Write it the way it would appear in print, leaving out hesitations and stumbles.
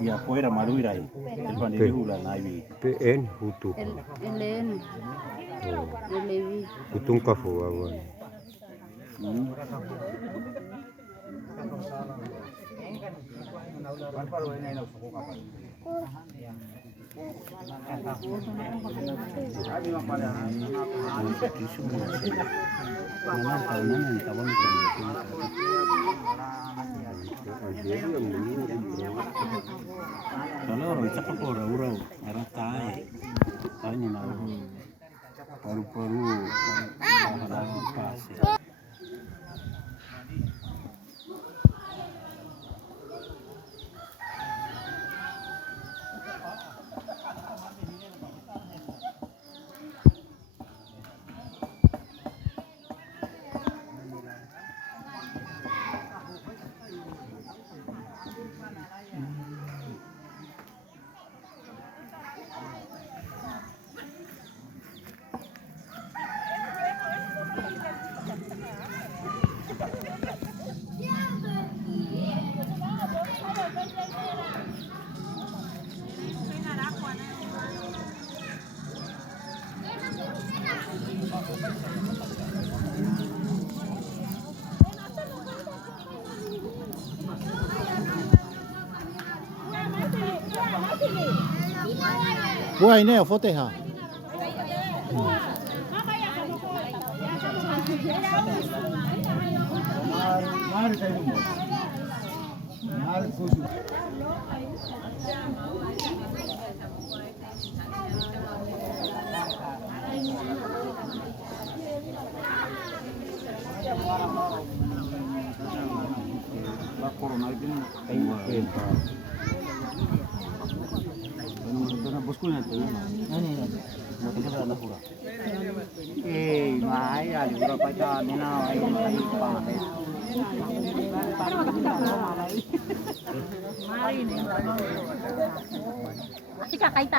Y afuera madura ahí, el panel la naivi. PN Hutu. Elen. Elevi. Hutung kafu awan. Kalau orang cakap orang orang tai, tanya nak paru-paru ada pasir. Buah ini ya foto ha. Corona itu kayak bosku nanti mau tinggal anak pura. Mai ada berapa ikan nina air pakai. Mari ni. Kasi kakaita